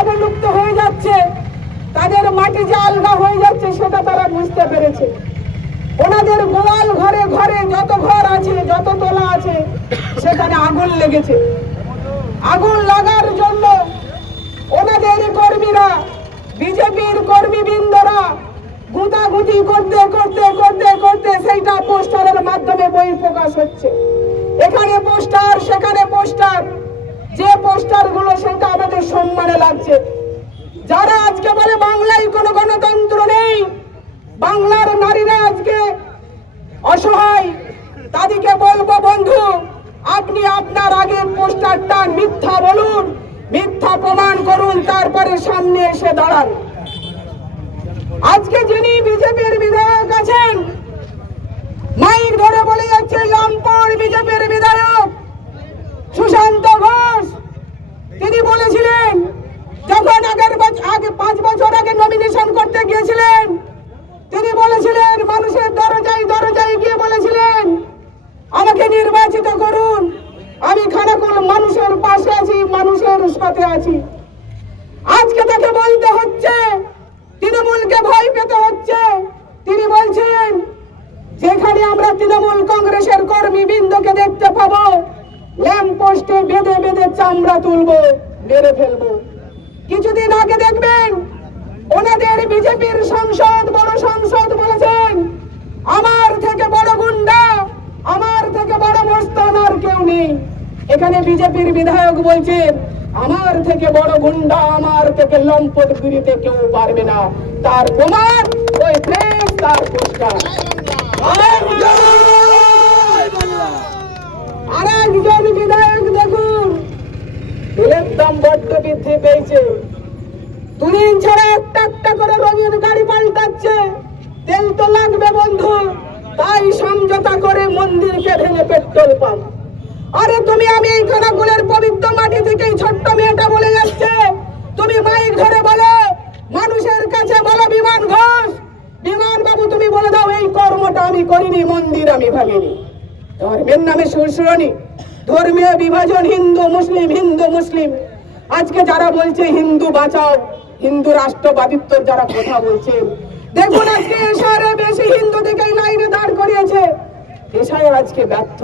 অবলুপ্ত হয়ে যাচ্ছে, তাদের মাটি যে আলগা হয়ে যাচ্ছে সেটা তারা বুঝতে পেরেছে। ওনাদের গোয়াল ঘরে ঘরে যত ঘর আছে, যত তলা আছে, সেখানে আগুন লেগেছে। আগুন লাগার জন্য ওনাদের কর্মীরা, বিজেপির কর্মীবৃন্দরা গুতাগুতি করতে করতে করতে করতে সেইটা পোস্টারের মাধ্যমে বহিঃপ্রকাশ হচ্ছে। এখানে পোস্টার, সেখানে পোস্টার, যে পোস্টার গুলো সেটা আমাদের সম্মানে লাগছে। যারা আজকে বলে বাংলায় কোনো গণতন্ত্র নেই, বাংলার নারীরা আজকে অসহায়, তাদেরকে বলবো বন্ধু, আপনি আপনার আগের পোস্টারটা মিথ্যা বলুন, মিথ্যা প্রমাণ করুন, তারপরে সামনে এসে দাঁড়ান। আজকে যিনি বিজেপির বিধায়ক আছেন, মাইক ধরে বলে যাচ্ছে লম্পট বিজেপির বিধায়ক সুশান্ত ঘোষ, তিনি বলেছিলেন যখন আগে 5 বছর আগে নমিনেশন করতে গিয়েছিলেন, তিনি বলেছিলেন মানুষের দরজায় দরজায় গিয়ে বলেছিলেন আমাকে নির্বাচিত করুন, আমি খানাকুল মানুষের পাশে আছি, মানুষের সাথে আছি। আজকে তাকে বলতে হচ্ছে, তৃণমূলকে ভয় পেতে হচ্ছে। তিনি বলছেন যেখানে আমরা তৃণমূল কংগ্রেসের কর্মীবৃন্দকে দেখতে পাবো ল্যাম্প পোস্টে বেঁধে বেঁধে চামড়া তুলবো, মেরে ফেলবো। কিছুদিন আগে দেখবেন ওনাদের বিজেপির সাংসদ, বড় সাংসদ বলেছেন আমার থেকে বড় গুন্ডা, আমার থেকে বড় মস্তান আর কেউ নেই। এখানে বিজেপির বিধায়ক বলছেন আমার থেকে বড় গুন্ডা, আমার থেকে লম্পটগিরিতে কেউ পারবে না। তার প্রমাণ ওই প্রেস, তার পোস্টার। আর একজন বিধায়ক দেখুন, তেলের দাম বড্ড বৃদ্ধি পেয়েছে, দুদিন ছাড়া একটা একটা করে রঙিন গাড়ি পাল্টাচ্ছে। তেল তো লাগবে বন্ধু, তাই সমঝোতা করে মন্দিরকে ভেঙে পেট্রোল পাম্প। আরে তুমি, আমি এই খানাকুলের পবিত্র মাটি থেকে এই ছোট্ট মেয়েটা বলে যাচ্ছে, তুমি মাইক ধরে বলো, মানুষের কাছে বলো বিমান ঘোষ, বিমান বাবু তুমি বলে দাও এই কর্মটা আমি করিনি, মন্দির আমি ভাঙিনি। ধর্মের নামে সুরসুরনি, ধর্মীয় বিভাজন, হিন্দু মুসলিম, হিন্দু মুসলিম। আজকে যারা বলছে হিন্দু বাঁচাও, হিন্দু রাষ্ট্রবাদিত্বর যারা কথা বলছে, দেখুন আজকে এশারে বেশি হিন্দু থেকে লাইনে দাঁড় করিয়েছে। এশায় আজকে ব্যর্থ,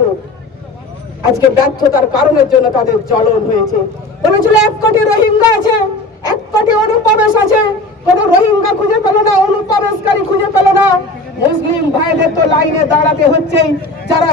আজকে ব্যর্থতার কারণের জন্য তাদের জ্বলন হয়েছে। বলেছিল 1 কোটি রোহিঙ্গা আছে, 1 কোটি অনুপ্রবেশ আছে, কোন রোহিঙ্গা খুঁজে পেল না, অনুপ্রবেশকারী খুঁজে পেল না। মুসলিম ভাইদের তো লাইনে দাঁড়াতে হচ্ছে, যারা